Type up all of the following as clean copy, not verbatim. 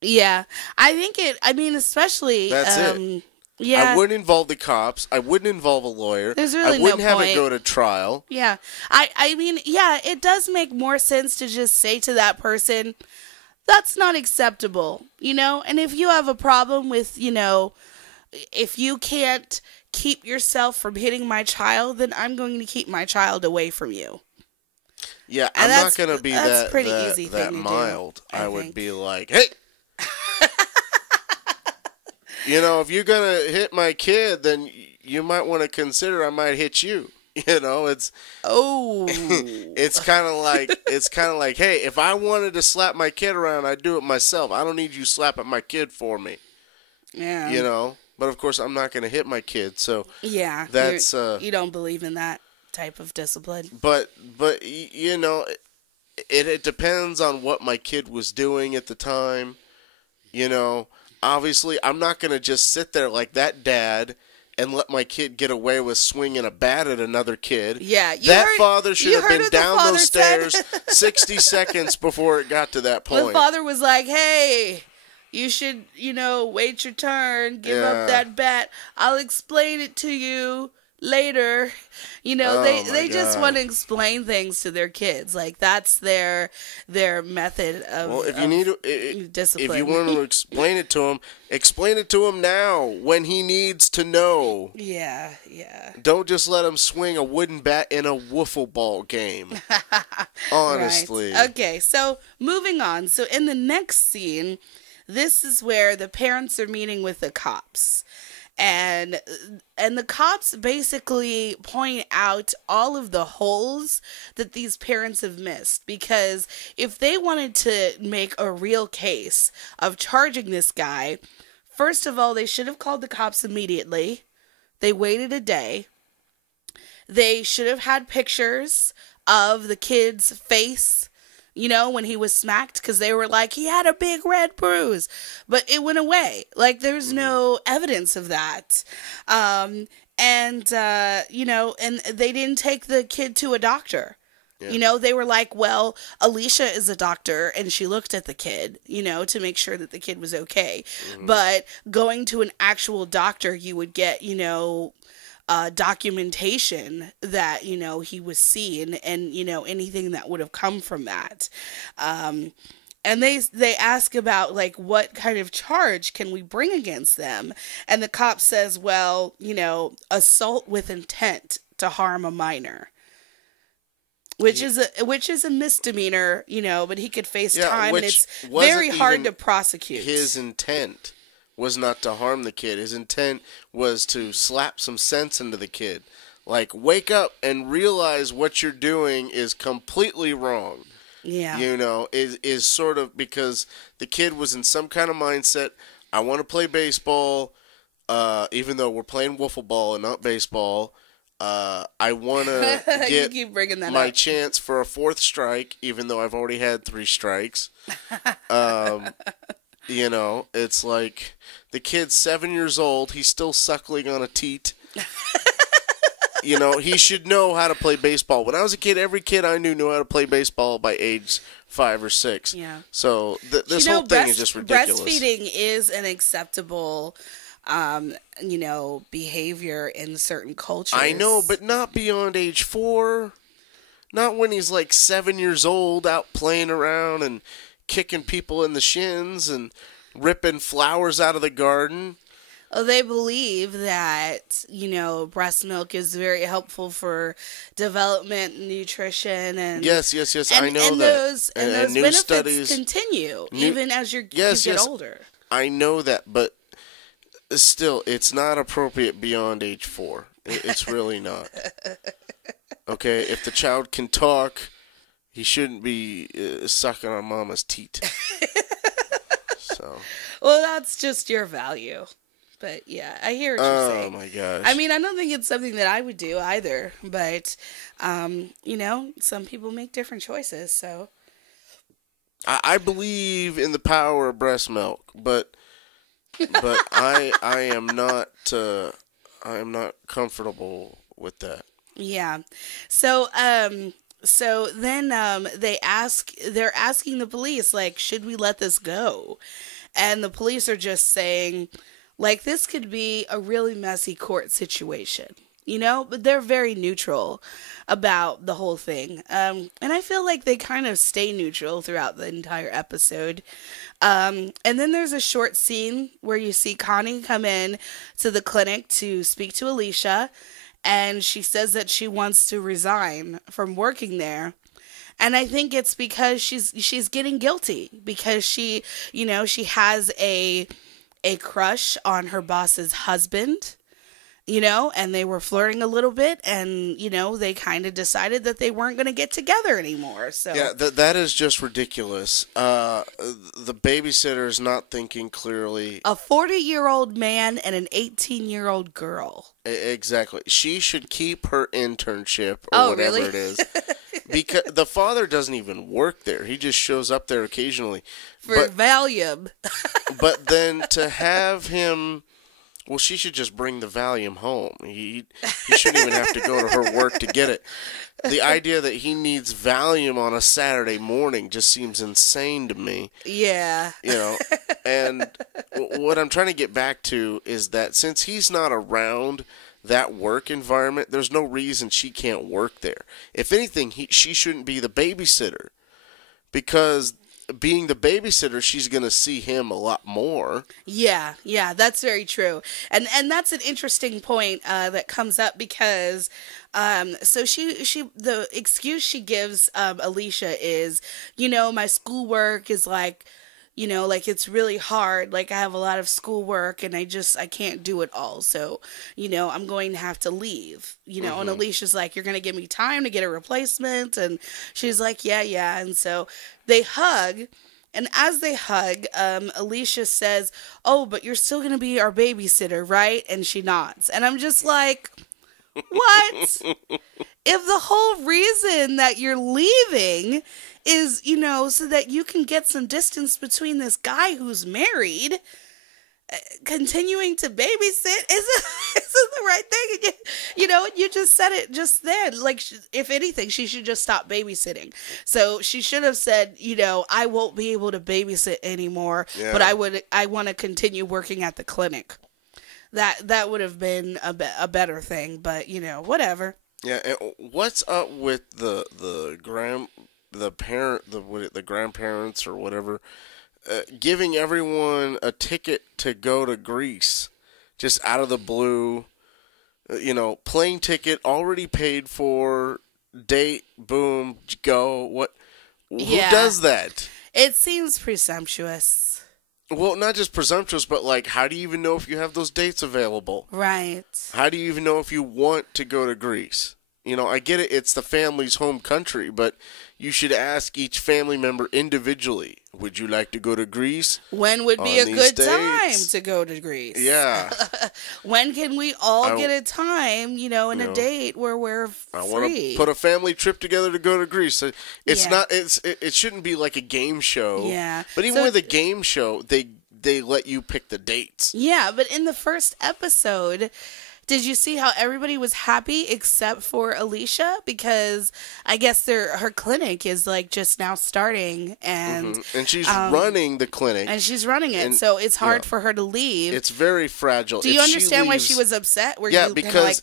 Yeah. I mean, especially, That's it. I yeah, wouldn't involve the cops. I wouldn't involve a lawyer. there's I really no wouldn't have it point. go to trial. Yeah. I mean, yeah, it does make more sense to just say to that person, that's not acceptable, you know? And if you have a problem with, if you can't keep yourself from hitting my child, then I'm going to keep my child away from you. Yeah, And I'm not gonna be that's that pretty easy that thing to do, mild. I I would think. be like, hey, if you're gonna hit my kid, then you might want to consider I might hit you. It's Oh. it's kind of like, hey, if I wanted to slap my kid around, I'd do it myself. I don't need you slapping my kid for me. Yeah. But of course, I'm not gonna hit my kid. So Yeah. that's You don't believe in that type of discipline. but it depends on what my kid was doing at the time. You know, Obviously, I'm not going to just sit there like that dad and let my kid get away with swinging a bat at another kid. Yeah, That father should you have heard been what the down father those said? stairs 60 seconds before it got to that The point. father was like, "Hey, you should, wait your turn, give up Yeah. that bat. I'll explain it to you later." Oh my They just want God. to explain things to their kids. Like that's their method Well, if you of need to, if you discipline. want to explain it to him now when he needs to know. Yeah, yeah. Don't just let him swing a wooden bat in a wiffle ball game. Honestly. Right. Okay, so moving on. So in the next scene, this is where the parents are meeting with the cops. And the cops basically point out all of the holes that these parents have missed, because if they wanted to make a real case of charging this guy, first of all, they should have called the cops immediately. They waited a day. They should have had pictures of the kid's face, when he was smacked, because they were like, he had a big red bruise, but it went away. Like, there's no evidence of that. And they didn't take the kid to a doctor. Yeah. They were like, well, Alicia is a doctor and she looked at the kid, to make sure that the kid was okay. But going to an actual doctor, you would get, documentation that, he was seen, and, anything that would have come from that. And they ask about, like, what kind of charge can we bring against them? And the cop says, well, assault with intent to harm a minor. Which is a misdemeanor, but he could face time, and it's very hard to prosecute. His intent was not to harm the kid. His intent was to slap some sense into the kid. Like, wake up and realize what you're doing is completely wrong. Yeah. Is sort of because the kid was in some kind of mindset. I want to play baseball, even though we're playing wiffle ball and not baseball. I want to get keep bringing that my up. chance for a fourth strike, even though I've already had 3 strikes. It's like the kid's 7 years old. He's still suckling on a teat. He should know how to play baseball. When I was a kid, every kid I knew how to play baseball by age 5 or 6. Yeah. So this whole thing is just ridiculous. Breastfeeding is an acceptable, behavior in certain cultures. I know, but not beyond age 4. Not when he's like 7 years old, out playing around and kicking people in the shins and ripping flowers out of the garden. They believe that, breast milk is very helpful for development and nutrition. And yes, I know and that. Those new benefits studies continue even as you yes, get older. I know that, but still, it's not appropriate beyond age 4. It's really not. Okay, if the child can talk, he shouldn't be sucking on mama's teat. So. Well, that's just your value. But yeah, I hear what you're saying. Oh my gosh. I mean, I don't think it's something that I would do either. But, some people make different choices. So I believe in the power of breast milk, but I am not comfortable with that. yeah. So then they're asking the police, like, should we let this go? And the police are just saying, like, this could be a really messy court situation. But they're very neutral about the whole thing. And I feel like they kind of stay neutral throughout the entire episode. And then there's a short scene where you see Connie come in to the clinic to speak to Alicia. And she says that she wants to resign from working there. And I think it's because she's getting guilty because she has a crush on her boss's husband. And they were flirting a little bit, and, they kind of decided that they weren't going to get together anymore. So yeah, that is just ridiculous. The babysitter is not thinking clearly. A 40-year-old man and an 18-year-old girl. Exactly. She should keep her internship or whatever really? It is. Because the father doesn't even work there. He just shows up there occasionally. For Valium. But then to have him... Well, she should just bring the Valium home. He shouldn't even have to go to her work to get it. The idea that he needs Valium on a Saturday morning just seems insane to me. Yeah. And what I'm trying to get back to is that since he's not around that work environment, there's no reason she can't work there. If anything, she shouldn't be the babysitter. Because being the babysitter, she's going to see him a lot more. Yeah, that's very true. And that's an interesting point that comes up because so the excuse she gives Alicia is, my schoolwork is like, like it's really hard. Like I have a lot of schoolwork and I can't do it all. So, I'm going to have to leave, and Alicia's like, you're going to give me time to get a replacement. And she's like, yeah. And so they hug. And as they hug, Alicia says, oh, but you're still going to be our babysitter, right? And she nods. And I'm just like, what? If the whole reason that you're leaving is, so that you can get some distance between this guy who's married, continuing to babysit isn't the right thing. You just said it just then. Like, if anything, she should just stop babysitting. So she should have said, I won't be able to babysit anymore, but I want to continue working at the clinic. That would have been a better thing, but whatever. Yeah, and what's up with the grandparents or whatever, giving everyone a ticket to go to Greece, just out of the blue, plane ticket already paid for, date, boom, go. What? Who does that? It seems presumptuous. Well, not just presumptuous, but like, how do you even know if you have those dates available? Right. How do you even know if you want to go to Greece? I get it, it's the family's home country, but you should ask each family member individually, would you like to go to Greece? When would be a good time to go to Greece? Yeah. When can we all get a time, and a date where we're free? I want to put a family trip together to go to Greece. It shouldn't be like a game show. Yeah. But even with a game show, they let you pick the dates. Yeah, but in the first episode, did you see how everybody was happy except for Alicia? Because I guess her clinic is like just now starting, and she's running the clinic, and she's running it, so it's hard for her to leave. It's very fragile. Do you understand why she was upset? Because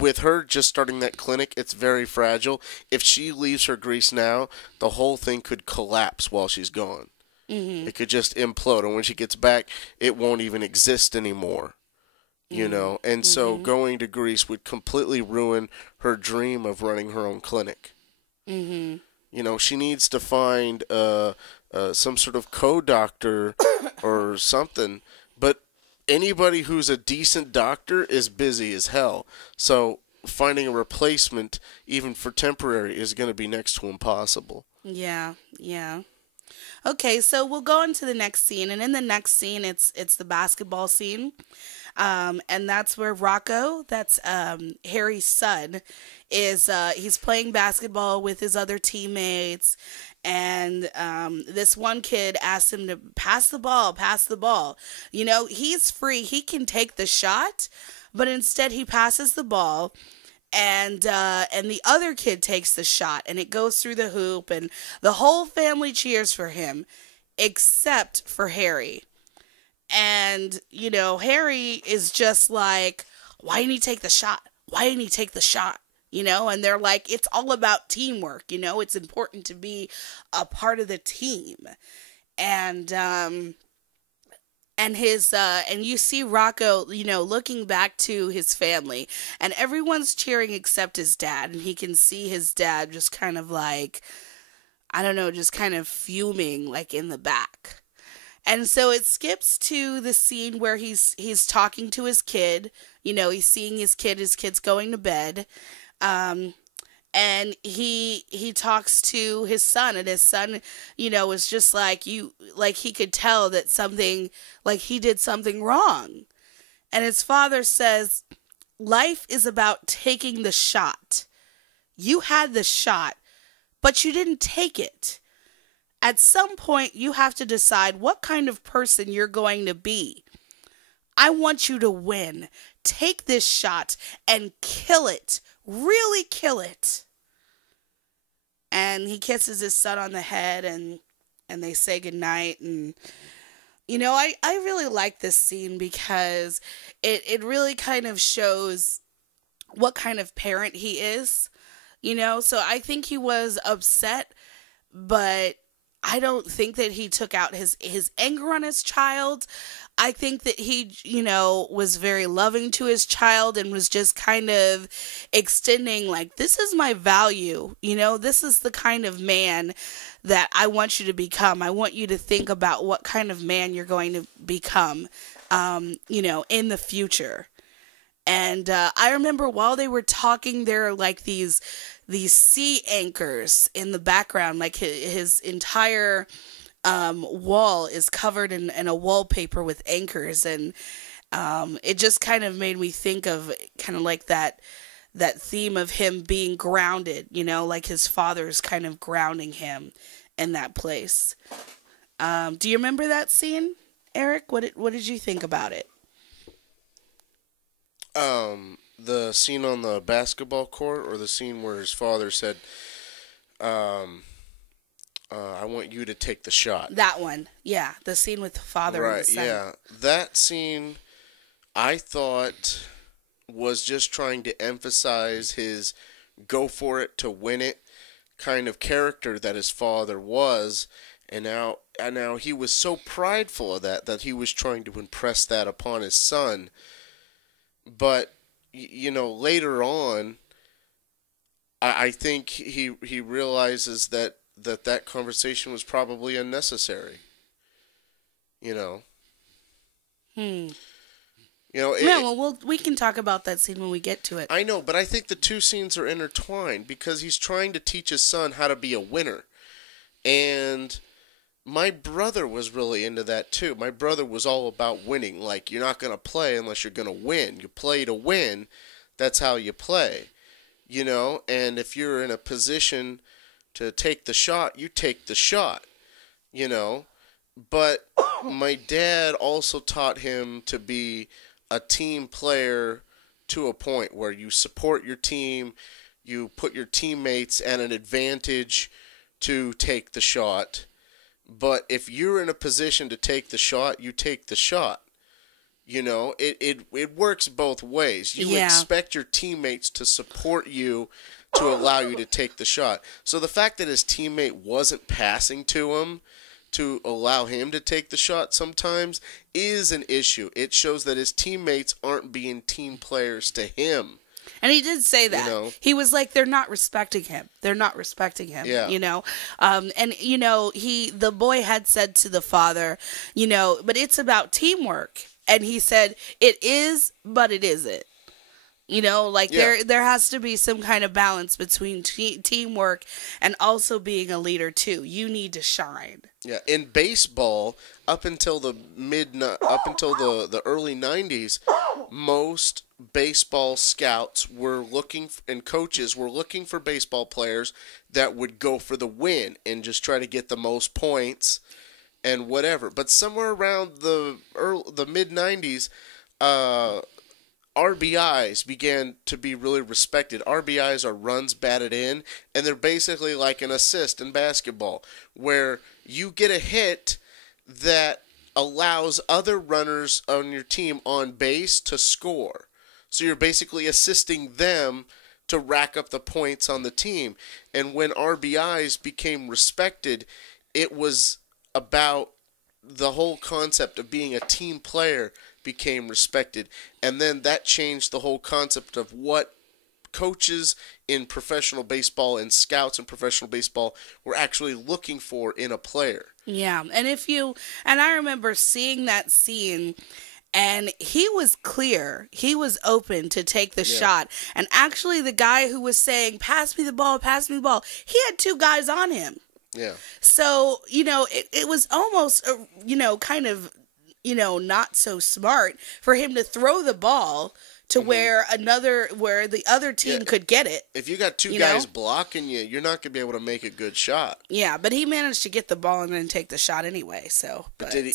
with her just starting that clinic, it's very fragile. If she leaves for Greece now, the whole thing could collapse while she's gone. It could just implode, and when she gets back, it won't even exist anymore. And so going to Greece would completely ruin her dream of running her own clinic. She needs to find some sort of co-doctor or something. But anybody who's a decent doctor is busy as hell. So finding a replacement, even for temporary, is going to be next to impossible. Yeah. Okay, so we'll go on to the next scene. And in the next scene, it's the basketball scene. And that's where Rocco, that's Harry's son, is he's playing basketball with his other teammates, and this one kid asks him to pass the ball. He's free, he can take the shot, but instead he passes the ball, and the other kid takes the shot, and it goes through the hoop, and the whole family cheers for him, except for Harry. And, Harry is just like, why didn't he take the shot? Why didn't he take the shot? And they're like, it's all about teamwork. It's important to be a part of the team. And and you see Rocco, looking back to his family, and everyone's cheering except his dad. And he can see his dad just kind of like, I don't know, just kind of fuming like in the back. And so it skips to the scene where he's talking to his kid. He's seeing his kid's going to bed. And he talks to his son, and his son, is just like, he could tell that something, like he did something wrong. And his father says, life is about taking the shot. You had the shot, but you didn't take it. At some point, you have to decide what kind of person you're going to be. I want you to win. Take this shot and kill it. Really kill it. And he kisses his son on the head, and they say goodnight. And, I really like this scene because it really kind of shows what kind of parent he is. So I think he was upset, but I don't think that he took out his anger on his child. I think that he, was very loving to his child and was just kind of extending, like, this is my value. This is the kind of man that I want you to become. I want you to think about what kind of man you're going to become, in the future. And I remember while they were talking, there are like these sea anchors in the background, like his entire wall is covered in a wallpaper with anchors, and it just kind of made me think of kind of like that theme of him being grounded, like his father's kind of grounding him in that place. Do you remember that scene, Eric? What did you think about it? The scene on the basketball court, or the scene where his father said, I want you to take the shot. That one. Yeah. The scene with the father and the son. Yeah. That scene, I thought, was just trying to emphasize his go for it to win it kind of character that his father was. And now he was so prideful of that he was trying to impress that upon his son. But, later on, I think he realizes that conversation was probably unnecessary. We can talk about that scene when we get to it. I know, but I think the two scenes are intertwined because he's trying to teach his son how to be a winner. And my brother was really into that too. My brother was all about winning. Like, you're not going to play unless you're going to win. You play to win. That's how you play. And if you're in a position to take the shot, you take the shot. But my dad also taught him to be a team player to a point where you support your team, you put your teammates at an advantage to take the shot. But if you're in a position to take the shot, you take the shot. It works both ways. You expect your teammates to support you to allow you to take the shot. So the fact that his teammate wasn't passing to him to allow him to take the shot sometimes is an issue. It shows that his teammates aren't being team players to him. And he did say that. He was like, they're not respecting him. They're not respecting him. Yeah. The boy had said to the father, but it's about teamwork. And he said, it is, but it isn't. There has to be some kind of balance between teamwork and also being a leader too. You need to shine. Yeah, in baseball, up until the early 90s, most baseball scouts and coaches were looking for baseball players that would go for the win and just try to get the most points and whatever. But somewhere around the mid 90s, RBIs began to be really respected. RBIs are runs batted in, and they're basically like an assist in basketball, where you get a hit that allows other runners on your team on base to score. So you're basically assisting them to rack up the points on the team. And when RBIs became respected, it was about the whole concept of being a team player became respected. And then that changed the whole concept of what coaches in professional baseball and scouts in professional baseball were actually looking for in a player. Yeah, and I remember seeing that scene, and he was clear. He was open to take the shot. And actually the guy who was saying, pass me the ball, he had two guys on him. Yeah. So, it was almost, kind of, not so smart for him to throw the ball to where the other team could get it. If you got two guys blocking you, you're not going to be able to make a good shot. Yeah, but he managed to get the ball and then take the shot anyway. So, but did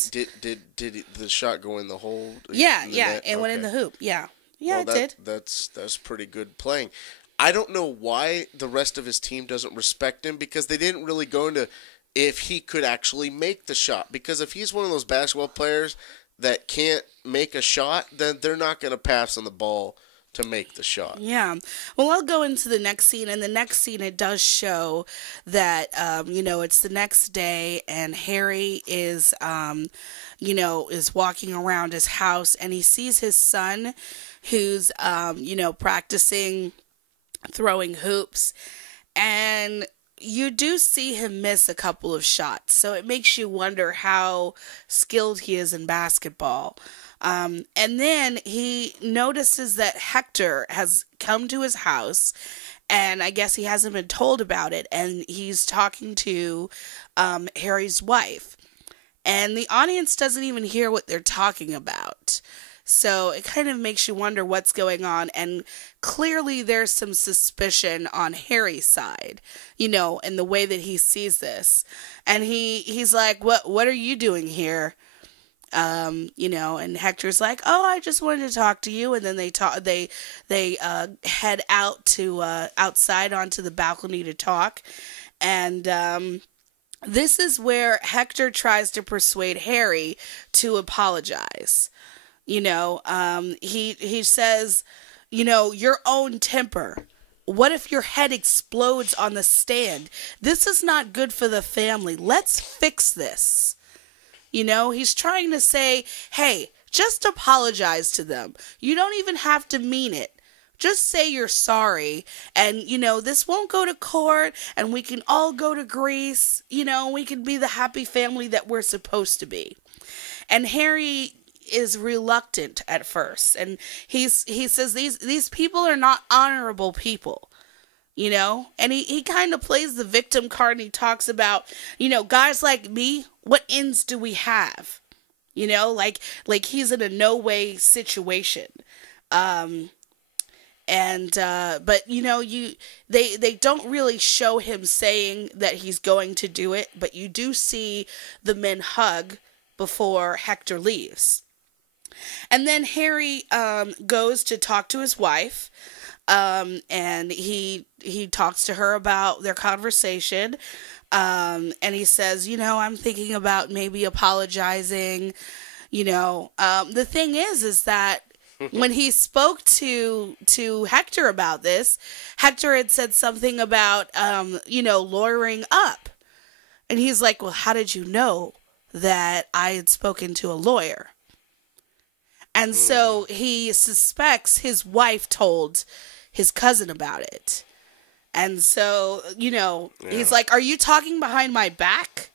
the shot go in the hole? Yeah, it went in the hoop. Yeah, it did. That's pretty good playing. I don't know why the rest of his team doesn't respect him, because they didn't really go into if he could actually make the shot. Because if he's one of those basketball players that can't make a shot, then they're not going to pass on the ball to make the shot. Yeah. Well, I'll go into the next scene, and the next scene, it does show that, it's the next day, and Harry is, is walking around his house, and he sees his son who's, practicing throwing hoops, and you do see him miss a couple of shots, so it makes you wonder how skilled he is in basketball. And then he notices that Hector has come to his house, and I guess he hasn't been told about it, and he's talking to Harry's wife. And the audience doesn't even hear what they're talking about. So it kind of makes you wonder what's going on, and clearly there's some suspicion on Harry's side, in the way that he sees this. And he's like, what are you doing here? And Hector's like, oh, I just wanted to talk to you. And then they head out to outside onto the balcony to talk. And this is where Hector tries to persuade Harry to apologize. He says, your own temper. What if your head explodes on the stand? This is not good for the family. Let's fix this. He's trying to say, hey, just apologize to them. You don't even have to mean it. Just say you're sorry, and, this won't go to court, and we can all go to Greece. We can be the happy family that we're supposed to be. And Harry is reluctant at first, and he says these people are not honorable people, and he kind of plays the victim card, and he talks about, guys like me, what ends do we have, like he's in a no way situation, but they don't really show him saying that he's going to do it, but you do see the men hug before Hector leaves. And then Harry goes to talk to his wife, and he talks to her about their conversation, and he says, I'm thinking about maybe apologizing. The thing is that when he spoke to Hector about this, Hector had said something about, lawyering up. And he's like, well, how did you know that I had spoken to a lawyer? And so he suspects his wife told his cousin about it. And so, he's like, are you talking behind my back?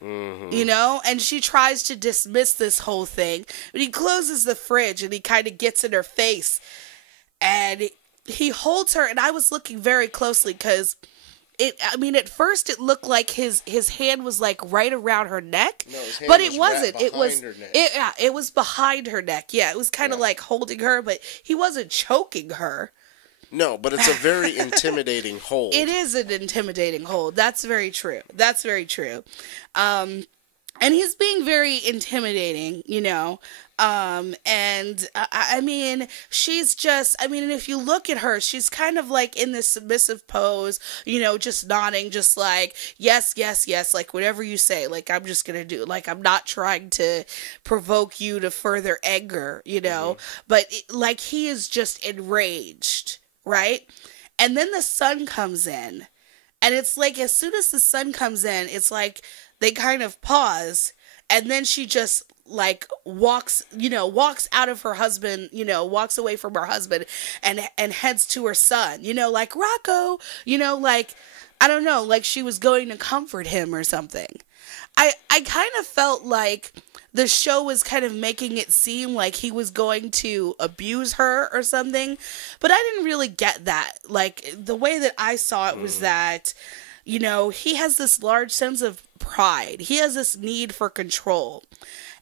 Mm-hmm. And she tries to dismiss this whole thing. But he closes the fridge and he kind of gets in her face. And he holds her. And I was looking very closely because at first it looked like his hand was like right around her neck, no, his hand but was it wasn't. It was her neck. It was behind her neck. Yeah, it was kind of like holding her, but he wasn't choking her. No, but it's a very intimidating hold. It is an intimidating hold. That's very true. And he's being very intimidating, you know. And I mean, she's just, I mean, if you look at her, she's kind of like in this submissive pose, you know, just nodding, just like, yes, yes, yes, like whatever you say, like I'm just gonna do, like I'm not trying to provoke you to further anger, you know, but like he is just enraged, right? And then the sun comes in. And it's like as soon as the sun comes in, it's like they kind of pause, and then she just like walks out of her husband, you know, walks away from her husband and heads to her son, you know, like Rocco, you know, like I don't know, like she was going to comfort him or something. I kind of felt like the show was kind of making it seem like he was going to abuse her or something, but I didn't really get that. Like the way that I saw it was that, you know, he has this large sense of pride. He has this need for control.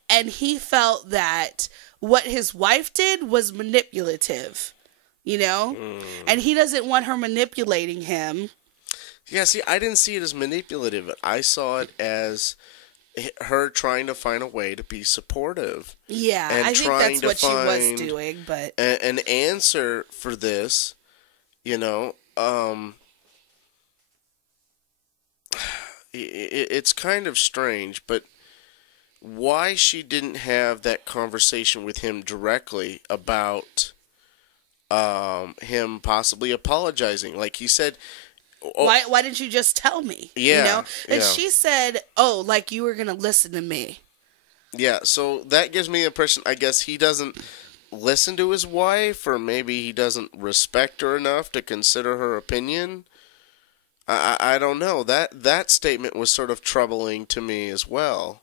And he felt that what his wife did was manipulative, you know? And he doesn't want her manipulating him. Yeah, see, I didn't see it as manipulative. I saw it as her trying to find a way to be supportive. Yeah, and I think trying that's to what she find was doing, but an answer for this, you know, it's kind of strange, but why she didn't have that conversation with him directly about him possibly apologizing, like he said. Oh, why didn't you just tell me? Yeah, you know? And yeah. she said, "Oh, like you were gonna listen to me." Yeah, so that gives me the impression, I guess he doesn't listen to his wife, or maybe he doesn't respect her enough to consider her opinion. I don't know. That statement was sort of troubling to me as well.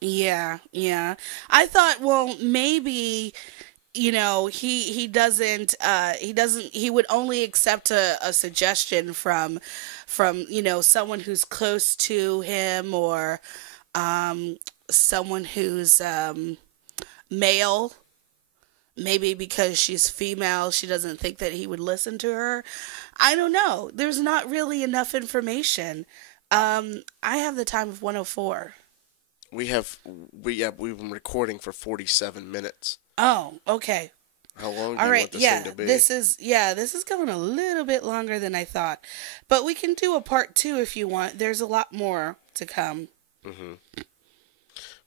Yeah, yeah. I thought, well, maybe, you know, he would only accept a suggestion from you know, someone who's close to him, or someone who's male. Maybe because she's female, she doesn't think that he would listen to her. I don't know. There's not really enough information. I have the time of 104. We've been recording for 47 minutes. Oh, okay. How long do you want this thing to be? This is going a little bit longer than I thought. But we can do a part 2 if you want. There's a lot more to come.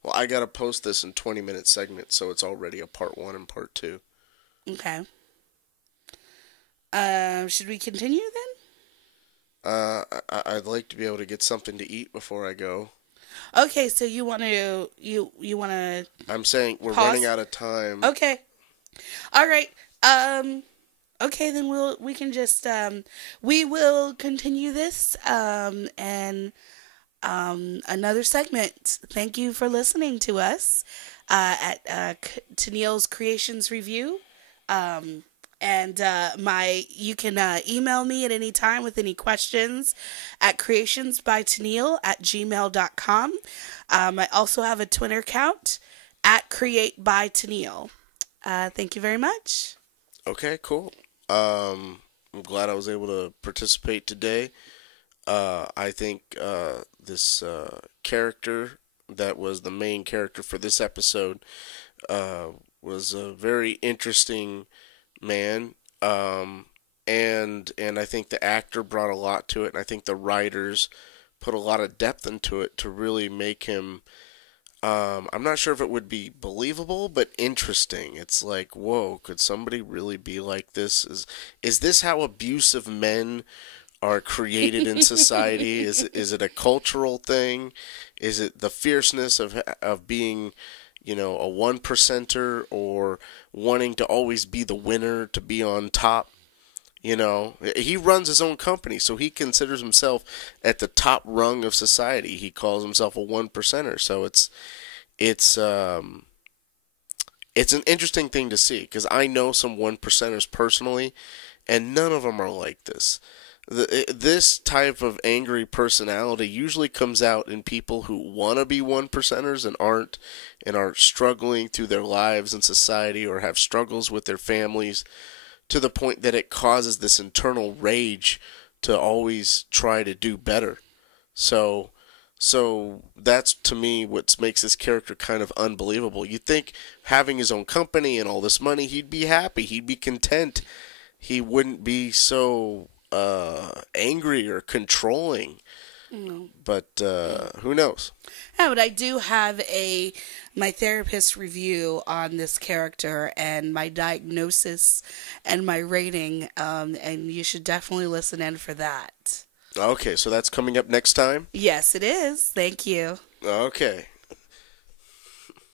Well, I got to post this in 20-minute segments, so it's already a part 1 and part 2. Okay. Should we continue then? I'd like to be able to get something to eat before I go. Okay, so you want to I'm saying we're pause? running out of time. Okay. All right. Okay, then we will continue this and another segment. Thank you for listening to us at Tennille's Creations Review. And you can email me at any time with any questions at creationsbytennille@gmail.com. I also have a Twitter account at createbytennille. Thank you very much. Okay, cool. I'm glad I was able to participate today. I think this character that was the main character for this episode was a very interesting man, and I think the actor brought a lot to it, and I think the writers put a lot of depth into it to really make him, I'm not sure if it would be believable, but interesting. It's like, whoa, could somebody really be like this? Is this how abusive men are created in society? Is it a cultural thing? Is it the fierceness of being, you know, a 1%er, or wanting to always be the winner, to be on top? You know, he runs his own company, so he considers himself at the top rung of society. He calls himself a 1%er. So it's an interesting thing to see, because I know some 1%ers personally, and none of them are like this. This type of angry personality usually comes out in people who want to be 1%ers and aren't, and are struggling through their lives in society, or have struggles with their families, to the point that it causes this internal rage to always try to do better. So So that's, to me, what makes this character kind of unbelievable. You'd think having his own company and all this money, he'd be happy, he'd be content, he wouldn't be so angry or controlling. But who knows? Yeah, but I do have my therapist review on this character and my diagnosis and my rating, and you should definitely listen in for that. Okay, so that's coming up next time? Yes, it is. Thank you. Okay.